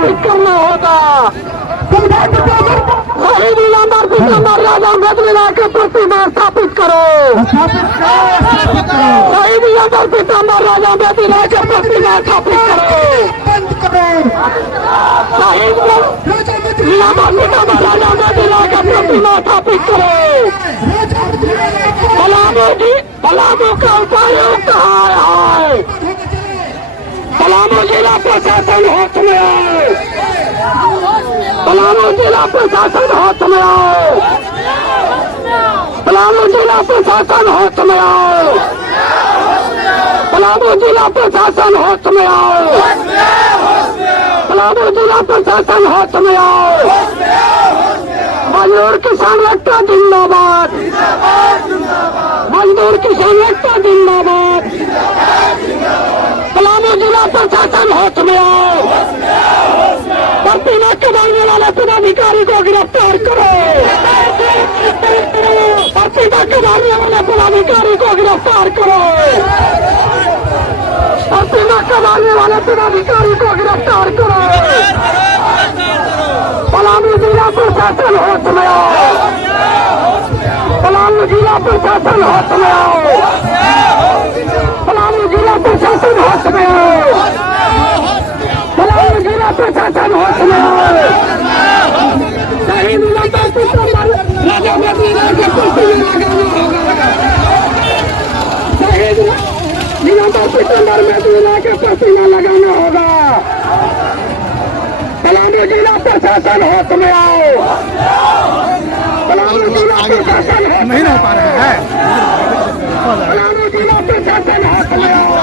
स्थापित करना होगा। शहीद ईनामदार पीताम्बर राजा मेदिला की प्रतिमा स्थापित करो। शहीद ईनामदार पीताम्बर राजा मेदिला की प्रतिमा स्थापित करो। शहीद ईनामदार पीताम्बर राजा मेदिला की प्रतिमा स्थापित करो। पलामू का उपायुक्त है। पलामू जिला प्रशासन हाथ में आए। पलामू जिला प्रशासन हाथ में आओ। पलामू जिला प्रशासन हाथ में आओ। पलामू जिला प्रशासन हाथ में आओ। पलामू जिला प्रशासन हाथ में आओ। मजदूर किसान एकता जिंदाबाद। मजदूर किसान एकता जिंदाबाद। पलामू जिला प्रशासन हाथ में आओ। भर्ती न करवाने वाले पदाधिकारी को गिरफ्तार करो। भर्ती न करवाने वाले पदाधिकारी को गिरफ्तार करो। भर्ती न करवाने वाले पदाधिकारी को गिरफ्तार करो। पलामू जिला प्रशासन हाथ में आओ। पलामू जिला प्रशासन हाथ में आओ। पलामू जिला प्रशासन हाथ में आओ। पलामू जिला प्रशासन हाथ में आओ। शहीद ईनामदार पीताम्बर राजा मेदिला की प्रतिमा लगाना होगा। शहीद ईनामदार पीताम्बर मेदिला की प्रतिमा लगाना होगा। पलामू जिला प्रशासन हाथ में आओ। पलामू जिला प्रशासन नहीं रह पा रहे हैं। पलामू जिला प्रशासन हाथ में आओ।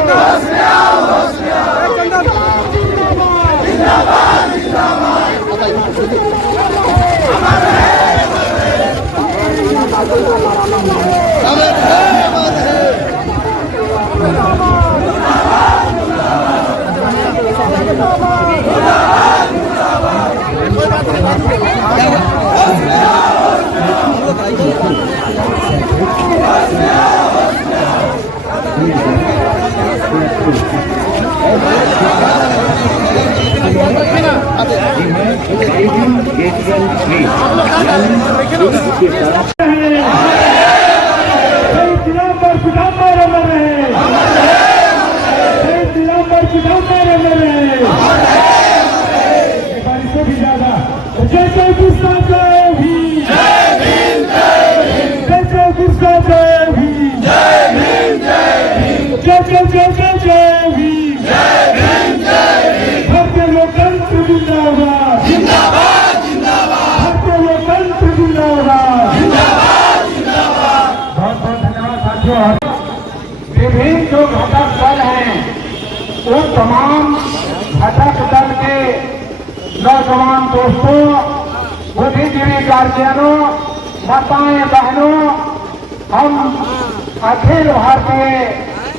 विभिन्न जो घटक दल हैं वो तमाम घटक दल के नौजवान दोस्तों, बुद्धिजीवी गार्जियनों, माताएं बहनों, हम अखिल भारतीय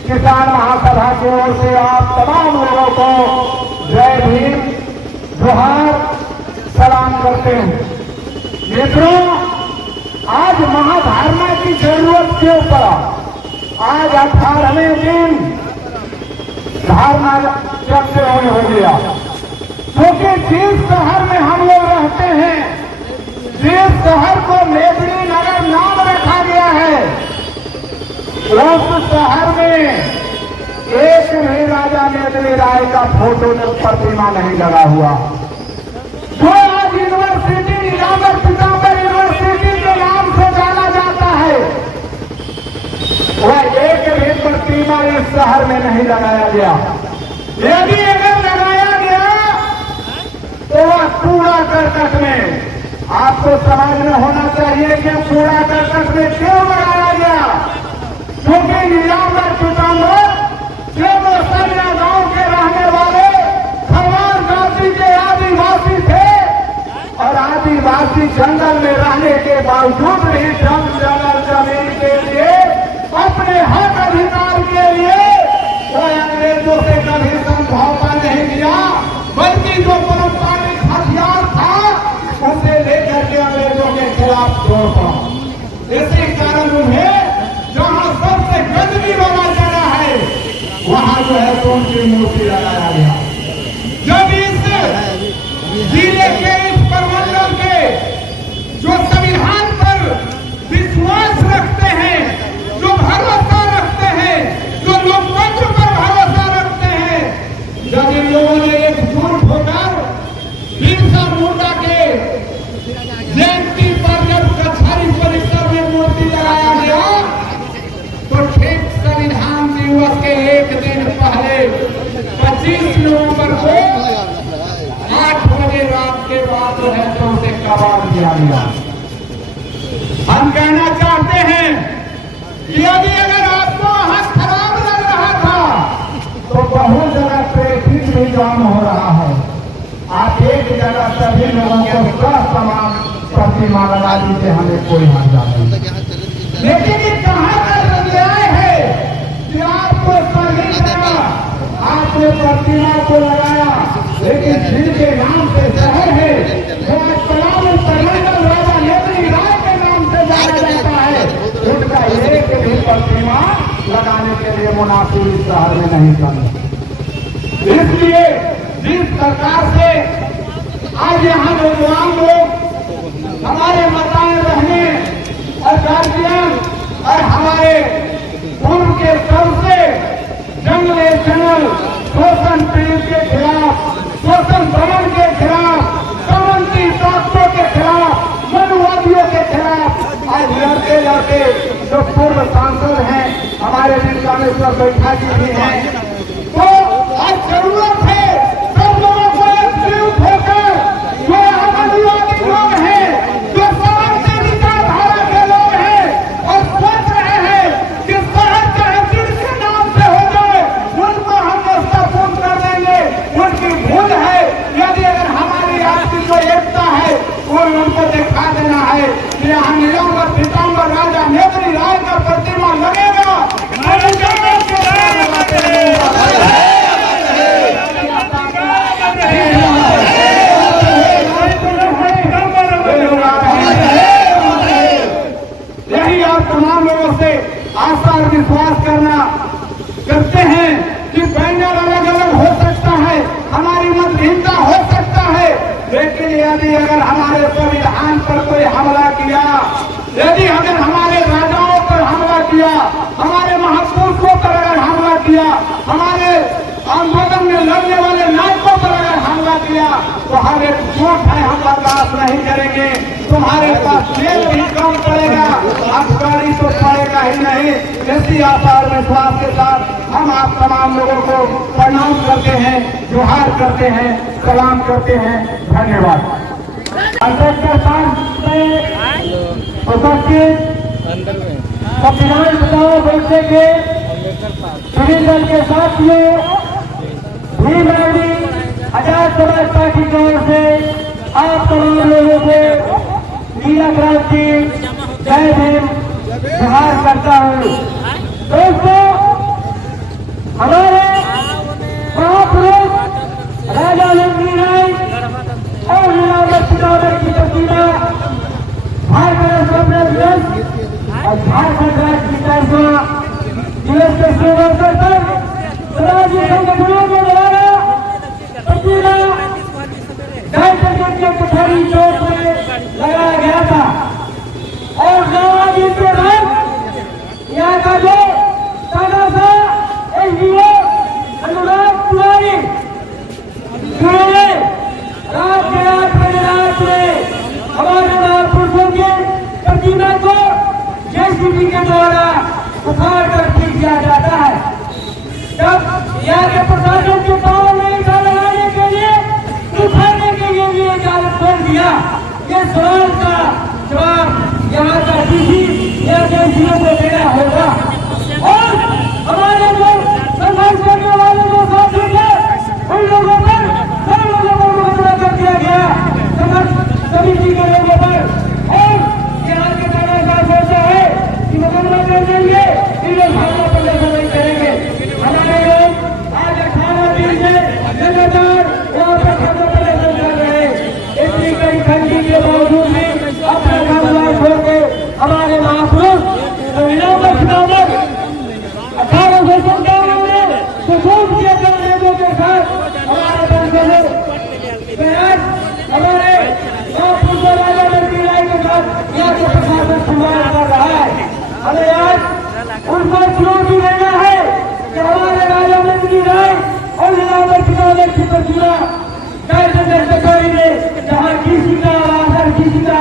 किसान महासभा की ओर से आप तमाम लोगों को जय भीम, जोहार, सलाम करते हैं। मित्रों, आज महाधारणा की जरूरत क्यों पड़ा? आज 18वें दिन धारणा चलते हुए हो गया, क्योंकि जिस शहर में हम लोग रहते हैं, जिस शहर को मेदिनी नगर नाम रखा गया है, उस शहर में एक भी राजा मेदिनी राय का फोटो प्रतिमा नहीं लगा हुआ। जो आज यूनिवर्सिटी ईनामदार पीताम्बर यूनिवर्सिटी के नाम से जाना जाता है, वह एक भी प्रतिमा इस शहर में नहीं लगाया गया। यदि अगर लगाया गया तो वह कूड़ा करकट में, आपको समझ में होना चाहिए कि कूड़ा करकट में क्यों लगाया गया। क्योंकि ईनामदार पीताम्बर जो सरिया गांव के रहने वाले खवार जाति के आदिवासी थे और आदिवासी जंगल में रहने के बावजूद भी जंगल जमीन के लिए, अपने हक अधिकार के लिए वो अंग्रेजों से कभी समझौता नहीं किया, बल्कि जो पारंपरिक हथियार था उसे लेकर के अंग्रेजों के खिलाफ जोड़ पड़ा। इसी कारण उन्हें जहां सबसे गंदगी वाला जगह है वहां जो है तो उनकी मूर्ति लगाया गया। जब इस जब इन लोगों ने एकजुट होकर बिरसा मुंडा के जयंती पर जब कचहरी परिसर में मूर्ति लगाया गया तो ठीक संविधान दिवस के एक दिन पहले 25 नवंबर को 8 बजे रात के बाद जो है तो उसे कबाड़ दिया गया। हम कहना चाहते हैं कि यदि अगर आपको हाथ खराब लग रहा था तो बहुत जगह ट्रैफिक भी जाम हो रहा है। आप एक जगह सभी लोगों को समान प्रतिमा लगा दीजिए, हमें कोई हर्जा नहीं। लेकिन ये कहाँ का अन्याय है कि आपको सही जगह आपने प्रतिमा को लगाया, लेकिन जिनके नाम से शहर है वो तमाम तमिलनाडु राजा नेत्री राय के नाम से जाना जाता है, उनका एक भी प्रतिमा लगाने के लिए मुनासिब इस शहर में नहीं करना। इसलिए जिस प्रकार से आज यहाँ नौजवान लोग हमारे माताएं बहनें और गार्जियन और हमारे पूर्व के सबसे जंगले चैनल शोषण पीड़ित के खिलाफ, शोषण दमन के खिलाफ, कमंत्री ताकतों के खिलाफ, मनुवादियों के खिलाफ आज लड़ते लड़ते जो पूर्व सांसद हैं हमारे जिनका में सब बैठा जी भी हैं, तो आज जरूरत है सब लोगों को एकजुट होकर जो आदिवासी लोग हैं, जो समाज से विचारधारा के लोग हैं और सोच रहे हैं कि शहर चाहे जिनके नाम से हो जाए उनको हम रास्ता पूर्ण कर देंगे, उनकी भूल है। यदि अगर हमारी आपसी जो एकता है वो उनको दिखा देना है कि यहाँ नीलांबर पीताम्बर राजा नेत्री राय का प्रतिमा लगेगा। यही आप तमाम लोगों से आशा और विश्वास करते हैं कि बैनर अलग अलग हो सकता है, हमारी मतहीनता हो सकता है, लेकिन यदि अगर हमारे संविधान पर कोई हमला किया, यदि अगर हमारे राजाओं पर हमला किया, हमारे महापुरुषों पर अगर हमला किया, हमारे आंदोलन में लड़ने वाले नायकों पर अगर हमला किया तो हर एक झूठ है, हम बर्दाश्त नहीं करेंगे। तुम्हारे पास जेल भी कम पड़ेगा, अबकारी तो पड़ेगा ही नहीं। इसी आशा और विश्वास के साथ हम आप तमाम लोगों को प्रणाम करते हैं, जोहार करते हैं, सलाम करते हैं। धन्यवाद। उपस्थित संविधान सभा बैठने के सभी दल के साथियों, भीम आर्मी आजाद समाज पार्टी की ओर से आप तमाम लोगों को नीला क्रांति जय भीम जोहार करता हूँ। दोस्तों, हमारे महापुरुष राजा नेत्री राय और नीलांबर पीताम्बर की प्रतिमा भारत कांग्रेस और झारखंड राज्य विधानसभा दिवस के शुभ अवसर पर राज्य संगठनों के द्वारा प्रतिमा के कचहरी चौक में लगाया गया था और गांधी के बाद यहाँ का जो सा एसडीओ अनुराग तिवारी जिन्होंने रात के 8 बजे रात में हमारे महापुरुषों के प्रतिमा को जेसीबी के द्वारा उखाड़ कर फेंक दिया जाता है। जब यहाँ के प्रशासन के पाँव में इसे लगाने के लिए, उठाने के लिए इजाजत कर दिया, ये सवाल का जवाब यहाँ का डीसी या जेसीबी को देना होगा। और हमारे जो संघर्ष करने वाले जो साथी थे उन लोगों पर, सब लोगों को मुकदमा कर दिया गया, संघर्ष समिति के लोगों पर। और यहाँ के दादा साहब सोचा है कि मुकदमा कर देंगे, इन लोग पूरा गायत्री कचौरी में जहाँ किसी का आवास किसी का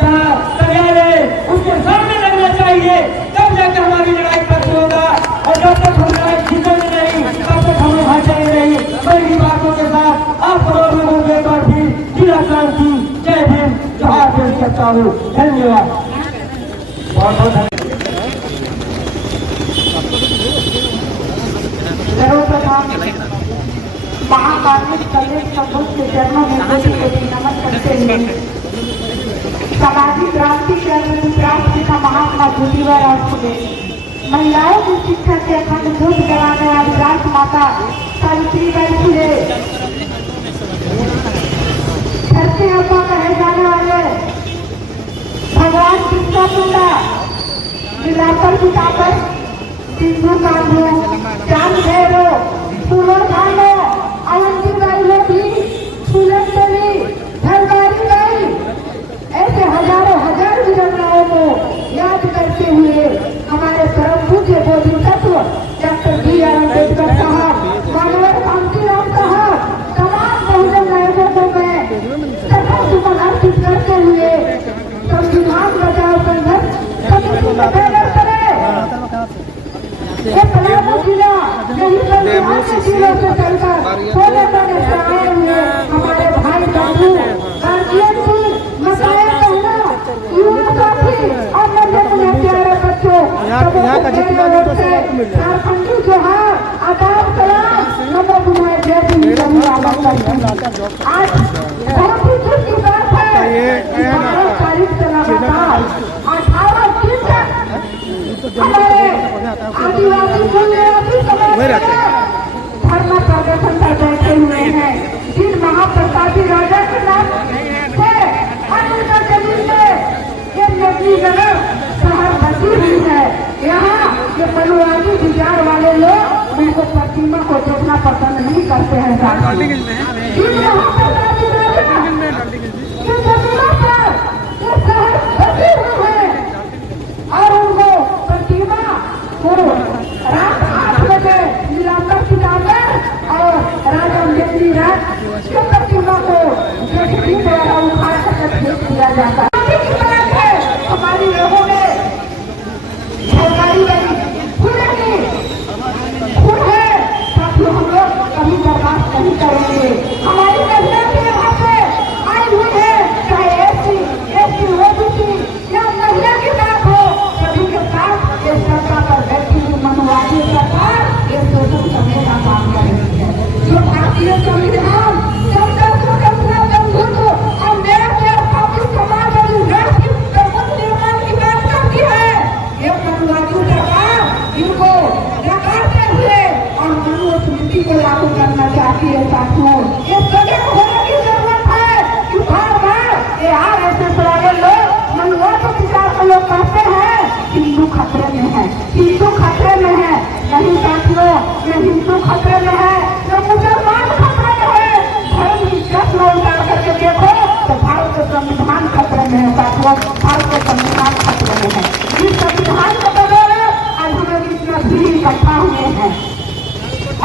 कार्यालय उसके सामने लगना चाहिए, तब जाकर हमारी लड़ाई खत्म होगा। और जब तक हम लड़ाई जीतेंगे नहीं तब तक हमें भाषाएं नहीं। बड़ी बातों के साथ आप लोगों को एक बार फिर जिला क्रांति जय भीम जोहार पेश करता हूँ। धन्यवाद। बहुत बहुत महाकार्मिक कलेज प्रभु के चरणों में नमन करते हुए सामाजिक क्रांति के अनुप्राप्ति का महात्मा ज्योतिबा फुले, महिलाओं की शिक्षा के अखंड ज्योत जलाने वाली राजमाता सावित्रीबाई फुले, धरती अब्बा कहे जाने वाले भगवान बिरसा मुंडा, नीलांबर पिताम्बर, सिंधु कांधो, चांद भैरव, फूलों खानो, अवंतीबाई लोधी, फूलन देवी, धरवारी बाई, ऐसे हजारों हजार वीरांगनाओं को याद करते हुए हमारे परम पूज्य बोधि तत्व डॉक्टर B.R. अम्बेडकर साहब, मानव कांतिराम साहब, तमाम बहुजन नायकों को मैं श्रद्धासुमन अर्पित करते हुए संविधान बचाओ संघर्ष समिति का बैनर करें। ये पलामू जिला यही संविधान के जिलों से चलकर कोने कोने से आए हुए हमारे भाई बंधु गार्जियन की मसाया कहना युवा साथी और मेरे प्यारे बच्चों यहाँ का जितना झारखंडी जोहार आदाब सलाम नमो बुलाए जय भीम आज बहुत ही खुशी की बात है। 12 तारीख से लगातार 18 दिन तक हमारे आदिवासी मूल्यवादी समाज धरना प्रदर्शन पर बैठे हुए हैं। जिन महाप्रतापी राजा के नाम से अनुजा जमीन में ये नदी नगर शहर बसी हुई है, यहाँ ये मनुवादी विचार वाले लोग उनको प्रतिमा को देखना पसंद नहीं करते हैं। जिन महाप्रतापी राजा के जमीनों पर ये शहर बसी हुई है और उनको प्रतिमा को रात 8 बजे नीलांबर पिताम्बर और राजा मेरी रात की प्रतिमा को जेसीबी द्वारा उखाड़ कर फेंक दिया जाता है। हमारी लोगों ने सरकारी खुले है साथियों, हम लोग कभी बर्दाश्त नहीं करेंगे। हमारी महिला के यहाँ पे आई हुई है, चाहे एससी ओबीसी या महिला की बात हो, सभी के साथ ये सत्ता पर बैठी हुई मनुवादी सरकार ये शोषण करने का काम कर रही है। जो भारतीय संविधान स्वतंत्रता बंधुत्व और मेरे स्थापित समाज और राष्ट्र प्रमुख निर्माण की बात करती है, ये मनुवादी सरकार इनको नकारते हुए और मनुस्मृति को लागू करना चाहती है। साथियों, ये सजग होने की जरूरत है कि बार बार ये आरएसएस वाले लोग मनुवादी विचार के लोग कहते हैं हिंदू खतरे में है, हिंदू खतरे में है। नहीं साथियों, ये हिंदू खतरे में है, जो मुसलमान खतरे में है। धर्म की कसम उतार करके देखो तो भारत के संविधान खतरे में है। साथियों, भारत के संविधान खतरे में है। इस संविधान के बगैर आज हमें इतना भी इकट्ठा हुए हैं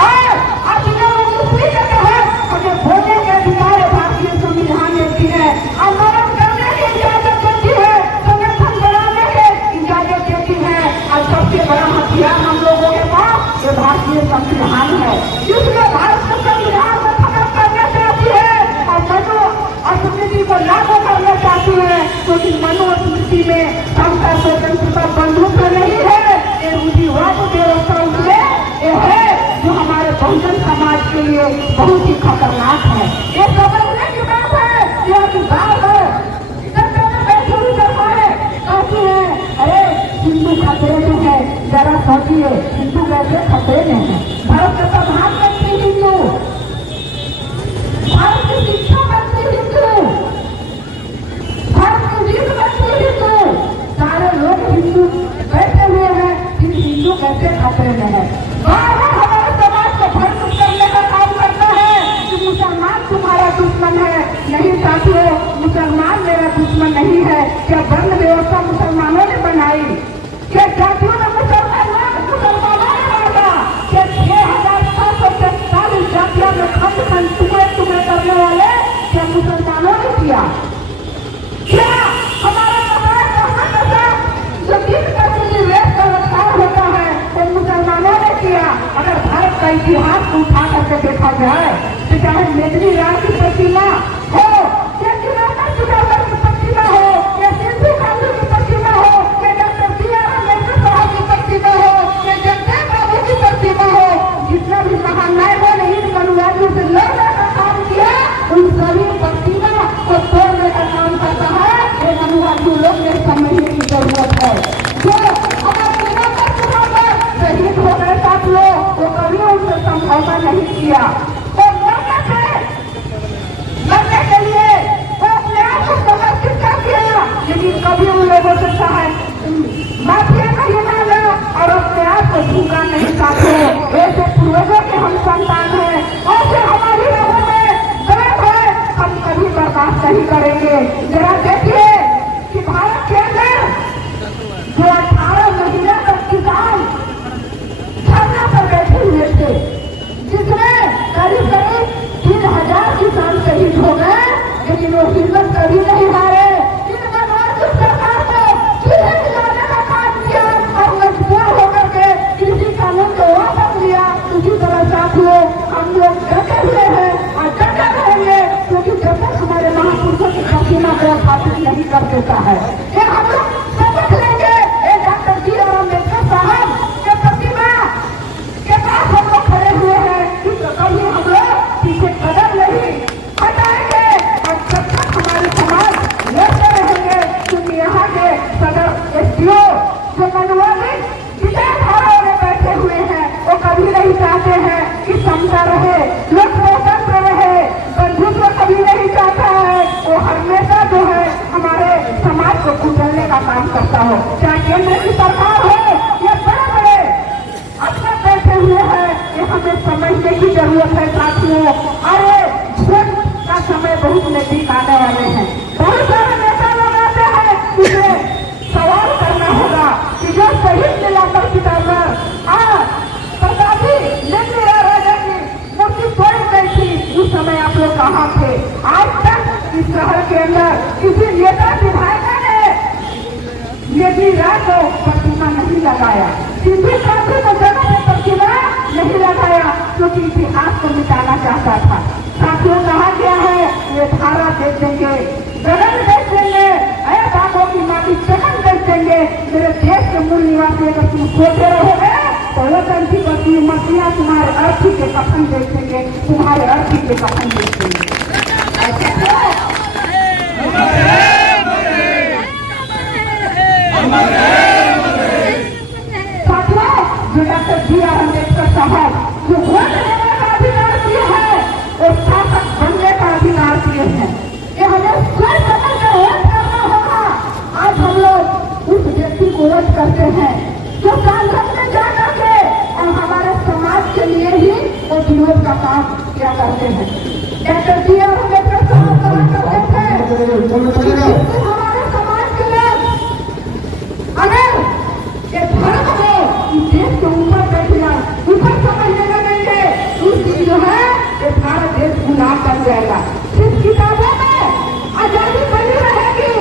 और अपने उसी के तहत हमें भोजन के अधिकार भारतीय संविधान देती है, आंदोलन करने की इजाजत देती है, संगठन बनाने की इजाजत देती है। और सबसे बड़ा हथियार हम लोगों के पास ये भारतीय संविधान है, जिसमें भारत के संविधान को खत्म करना चाहती है और मनुस्मृति को लागू करना चाहती है। क्योंकि मनुस्मृति में समता स्वतंत्रता बंधुत्व नहीं है, ये रूढ़िवाद व्यवस्था उसमें ये है जो हमारे बहुजन समाज के लिए बहुत ही खतरनाक है। ये समझने की बात है। यह बात है बैठी हुई सरकारें कहती है अरे हिंदू खतरे में है, जरा सोचिए हिंदू कैसे खतरे में है। भारत का प्रधानमंत्री हिंदू, भारत की शिक्षा मंत्री हिंदू, भारत की वित्त मंत्री हिंदू, सारे लोग हिंदू बैठे हुए हैं, फिर हिंदू कैसे खतरे में है। हमारे समाज को भ्रष्ट करने का काम करता है कि मुसलमान तुम्हारा दुश्मन है। नहीं साथियों, मुसलमान मेरा दुश्मन नहीं है। क्या वर्ण व्यवस्था मुसलमानों ने बनाई? क्या जातियों ने मुसलमानों ने बांटा? क्या 6,743 जातियों में खंड खंड टुकड़े चाहे मेदनी राम की प्रतिमा हो, या किराना सुधाकर की प्रतिमा हो, या सिंधु गांधी की प्रतिमा हो, या डॉक्टर बी.आर. अम्बेडकर साहब की प्रतिमा हो, या जगदेव बाबू की प्रतिमा हो, जितना भी महानायकों ने इन मनुवादियों से लड़ने का काम किया, उन सभी प्रतिमा को तोड़ने का काम करता है। ये मनुवादी लोग ने समझने की जरूरत है। जो हमारे शहीद हो गए साथियों, वो कभी उनसे समझौता नहीं किया। तो लड़ने के लिए वो अपने आप को समर्पित कर दिया, लेकिन कभी उन लोगों से माफिया नहीं मांगा और अपने आप को झुका नहीं। साथियों, ऐसे पूर्वजों के हम संतान हैं, ऐसे हमारी लोगों में गर्व है, हम कभी बर्दाश्त नहीं करेंगे। जरा देखिए कि भारत के अंदर जो 18 महीने तक किसान धरना पर बैठे हुए थे, जिसमें करीब करीब 3000 किसान शहीद हो गए, लेकिन वो हिम्मत कभी नहीं हारे। इन मनुवादी सरकार को चूल्हे जलाने का काम किया और मजबूर होकर के कृषि कानून को वापस लिया। उसी तरह साथियों, हम लोग डटे हुए हैं और डटे रहेंगे, क्योंकि जब तक हमारे महापुरुषों की प्रतिमा को स्थापित नहीं कर देता है, ये हम लोग सबक लेंगे। Doctor B R. अम्बेडकर साहब के प्रतिमा के पास हम लोग खड़े हुए हैं, कभी हम लोग पीछे कदम नहीं हटाएंगे और जब तक हमारे समाज लड़ते रहेंगे। क्योंकि यहाँ के सदर एसडीओ जो मनुवादी विचारधारा में बैठे हुए हैं, वो कभी नहीं चाहते हैं कि समता रहे, लोग स्वतंत्र रहे, बंधुत्व कभी नहीं चाहता है। वो हमेशा जो है हमारे समाज को कुचलने का काम करता हो, चाहे केंद्र की सरकार हो या बड़े बड़े अफसर बैठे हुए हैं। ये हमें समझने की जरूरत है साथियों। अरे वोट का समय बहुत नजदीक आने वाले हैं, बहुत सारे नेता लोग आते हैं, उसे सवाल करना होगा कि जो शहीद मिलाकर पिताम्बर प्रतापी नेमिया राजा की मूर्ति तोड़ी गई थी, उस समय आप लोग कहाँ थे? आज तक इस शहर के अंदर किसी नेता विधायक ने मेदनी राम को प्रतिमा नहीं लगाया, सिंधु गांधी को जगह पे प्रतिमा नहीं लगाया, क्योंकि इतिहास को मिटाना चाहता था। साथियों, कहा गया है ये धारा बेच देंगे, जगन बेच देंगे, बाबों की माटी जगन बेच देंगे। मेरे देश के मूल निवासी अगर तुम सोते रहोगे तो वो टंकी बची मछलियाँ तुम्हारे अर्थी के कफन बेच देंगे, तुम्हारे अर्थी के कफन बेच देंगे। साथियों, जो डॉक्टर बी.आर. अम्बेडकर साहब जो वोट लेने का अधिकार दिए हैं, और शासक बनने का अधिकार दिए हैं, ये हमें सोच समझ कर वोट करना होगा। आज हम लोग उस व्यक्ति को वोट करते हैं जो सांसद में जा करके और हमारे समाज के लिए ही वो विरोध का काम किया करते हैं। Doctor B R. अम्बेडकर साहब कहा करते थे हमारे समाज के लोग अगर ये धर्म को इस देश के ऊपर बैठना ऊपर समझने लगेंगे, उस दिन जो है ये भारत देश गुलाम बन जाएगा। सिर्फ किताबों में आजादी बनी रहेगी,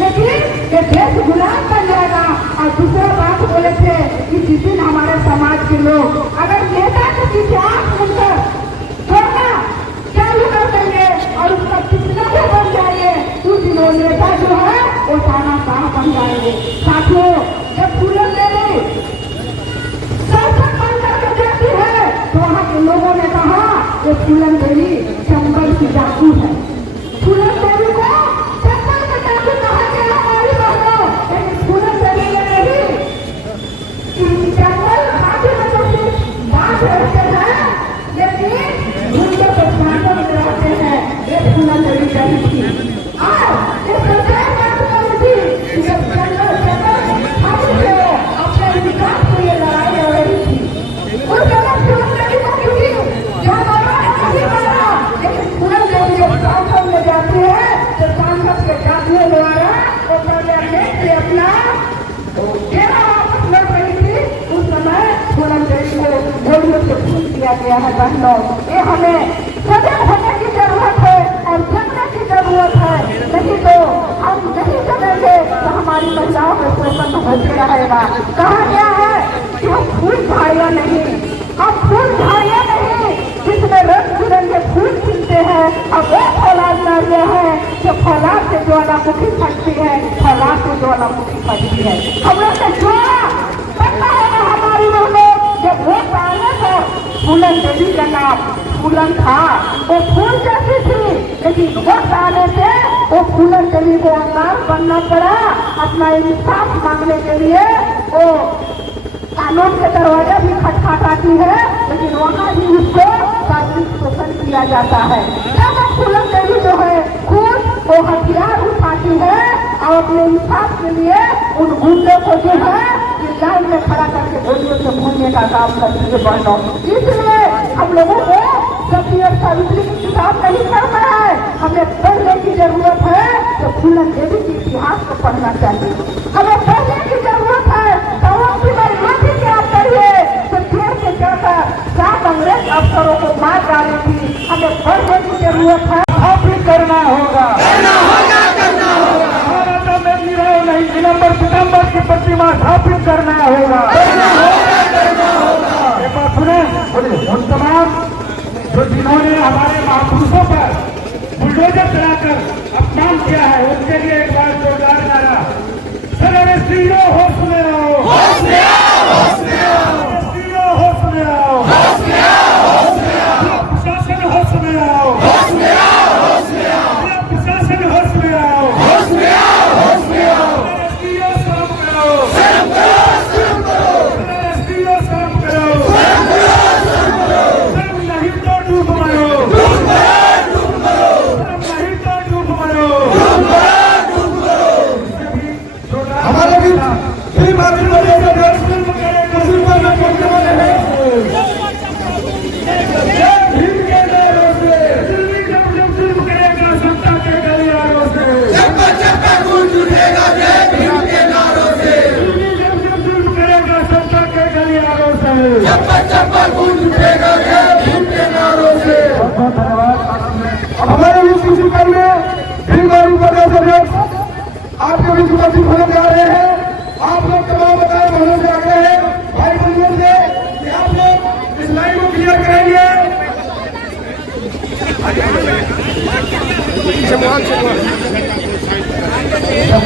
लेकिन ये देश गुलाम बन जाएगा। और दूसरा बात बोले थे कि जिस दिन हमारे समाज के लोग अगर नेता के पीछे आंख मुड़कर छोड़ना चालू कर देंगे और उसका कितना भी बन जाएंगे, उस दिन वो नेता जो है वो थाना साह बन जाएंगे। साथियों, जब फूलन देवी संसद बन करके जाती है तो वहाँ के लोगों ने कहा ये फूलन देवी चंबल की डाकू है। फूलन देवी को चंबल की डाकू कहा गया हमारी बहनों, लेकिन फूलन देवी ने नहीं कि चंबल काफी मतलब से बात रहते हैं, लेकिन उनके पछानों में रहते हैं। ये फूलन देवी कही थी और इस सरकार बात कही थी जब अपने विकास के लिए लड़ाई लड़ रही थी। उस समय फूलन देवी को किसी नहीं मारा, लेकिन फूलन देवी जब सांसद में जाते हैं तो सांसद के जातियों द्वारा वो पार्लियामेंट से अपना डेरा वापस लड़ रही थी। उस समय फूलन देवी को गोलियों से फूल दिया गया है। बहनों, ये हमें सजग होने की जरूरत है और जगने की जरूरत है, नहीं तो हम नहीं जगेंगे तो हमारी महिलाओं को शोषण होते रहेगा। कहा गया है कि हम फूल झाड़ियाँ नहीं, हम फूल झाड़ियाँ नहीं जिसमें रंग बिरंगे फूल अब एक फौलाद नारियां हैं जो फौलाद से ज्वालामुखी फटती है, फौलाद से ज्वालामुखी फटती है। हम लोग से ज्वाला पता है ना हमारी लोग जब वोट आने पर फूलन देवी का नाम फूलन था, वो फूल जैसी थी, लेकिन वोट आने से वो फूलन देवी को अंगार बनना पड़ा। अपना इंसाफ मांगने के लिए वो कानून के दरवाजा भी खटखटाती है, लेकिन वहाँ भी उसको शारीरिक शोषण किया जाता है। तब फूलन देवी जो है खुद वो हथियार उठाती है और अपने इंसाफ के लिए उन गुंडों को जो है लाइन में खड़ा करके गोलियों से भूनने का काम करती है बहनों। इसलिए हम लोगों को सती और सावित्री की किताब नहीं करना है, हमें पढ़ने की जरूरत है। तो फूलन देवी के इतिहास को पढ़ना चाहिए, हमें पढ़ने की जरूरत है। की आप पढ़िए तो जेल के जाकर 7 अंग्रेज अफसरों को मार डाली थी। हमें पढ़ने की जरूरत है, स्थापित करना होगा, नहीं दिगंबर सितंबर की प्रतिमा स्थापित करना होगा। एक बात सुने, उन तमाम जो जिन्होंने हमारे महापुरुषों पर बुलडोजर चलाकर अपमान किया है, उनके लिए एक बार जोरदार नारा, सर स्त्रियों होश में आओ, होश में आओ, होश में आओ, स्त्रियों होश में आओ, होश में आओ, होश में आओ, प्रशासन होश में आओ, होश में आओ, होश में आओ, प्रशासन होश में आओ, होश में आओ, होश में आओ, स्त्रियों शर्म करो, शर्म करो, शर्म करो, स्त्रियों शर्म करो, शर्म करो, शर्म करो, शर्म नहीं तो डूब मरो, डूब मरो, डूब मरो, शर्म नहीं तो डूब मरो, डूब मरो, डूब मरो। हमारे भी माफी करेगा, दर्शन करेगा, सुपर में पहुंचने वाले हैं। भीम के नारों से, दिल्ली जब जुल्म करेगा सत्ता के गलियारों से, चप्पा चप्पा गूंज उठेगा जय भीम के नारों से, दिल्ली जब जुल्म करेगा सत्ता के गलियारों से, चप्पा चप्पा गूंज उठेगा जय भीम के नारों से। बहुत धन्यवाद। अब हमारे विश्व में भीम और प्रदेश अध्यक्ष आपके बीच उपस्थित होने जा रहे हैं। आप लोग तमाम बताए बहनों से आगे हैं, भाई बहनों से कि आप लोग इस लाइन को क्लियर करेंगे। जब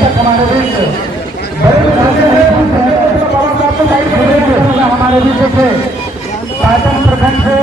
तक हमारे बीच बाबा साहब को लाइन खोलेंगे, हमारे बीच से राजन प्रखंड से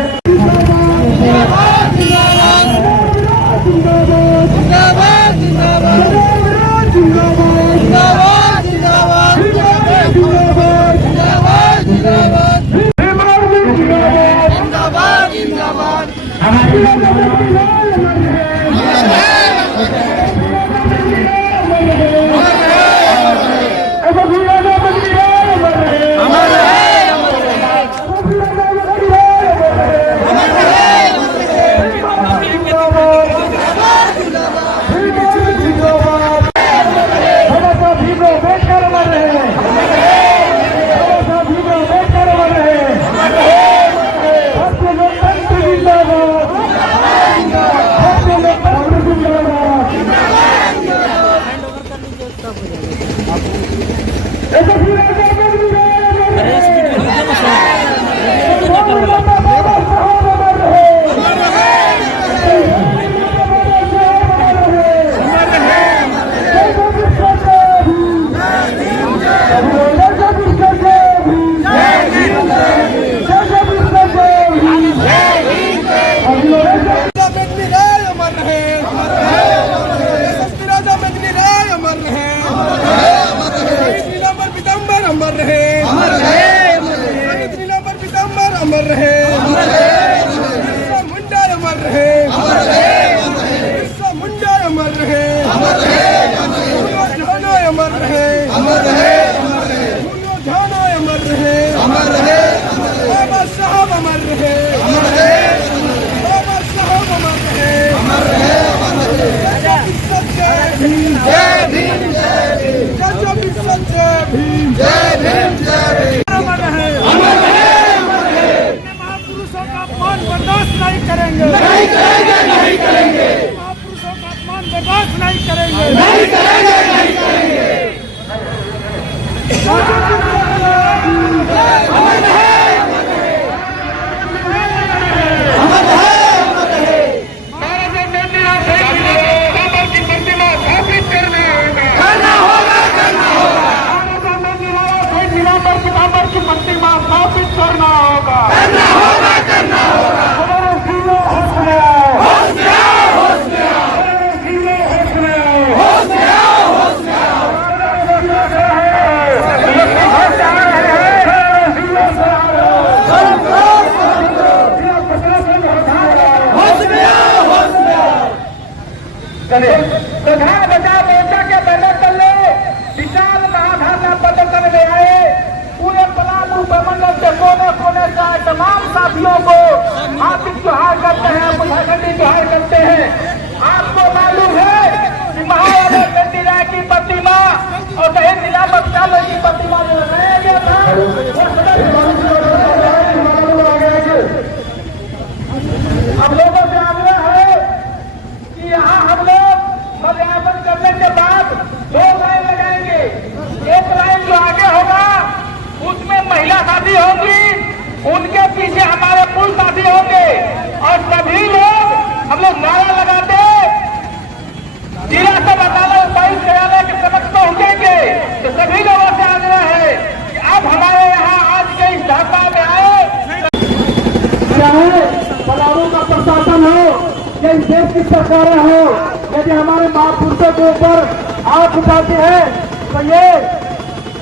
चले प्रधान बचाव मोर्चा के बैनर तले विशाल महाधरना प्रदर्शन में आए पूरे पलामू प्रमंडल के कोने कोने से तमाम साथियों को हार्दिक जोहार करते हैं, मुखाग्नि जोहार करते हैं। आपको मालूम है कि महाराजा चंडी राय की प्रतिमा और शहीद जिला बख्तियार की प्रतिमा जो लगाया गया था हम लोगों से आग्रह है कि यहाँ हम लोग माल्यार्पण करने के बाद 2 लाइन लगाएंगे। एक लाइन जो आगे होगा उसमें महिला साथी होंगी, उनके पीछे हमारे पुरुष साथी होंगे और सभी लोग हम लोग नारा लगाते जिला सब अदालत उपायुक्त कार्यालय के समक्ष पहुंचेंगे। तो सभी लोगों से आग्रह है कि अब हमारे यहाँ आज के इस ढाका में आए, चाहे पलामू का प्रशासन हो या इस देश की सरकारें हो, यदि हमारे महापुरुषों के ऊपर आंख उठाते हैं तो ये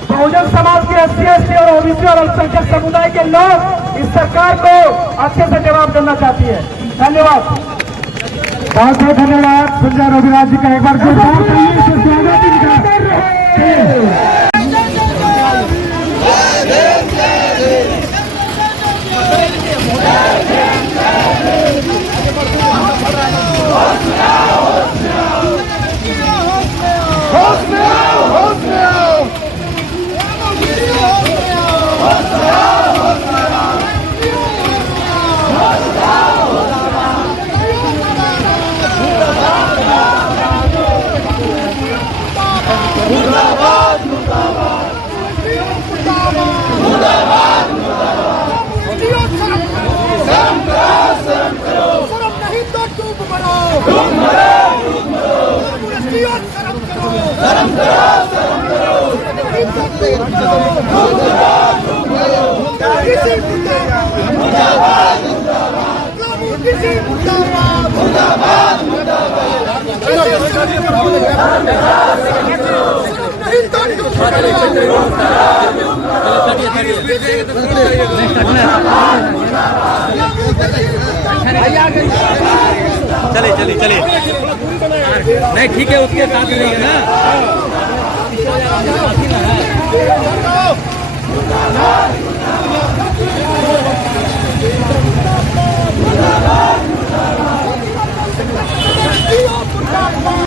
बहुजन समाज के SC/ST और OBC और अल्पसंख्यक समुदाय के लोग इस सरकार को अच्छे से जवाब देना चाहती है। धन्यवाद, बहुत बहुत धन्यवाद। संजय रविराज जी का एक बार जोरदार चलिए नहीं ठीक है, उसके साथ रहिए ना।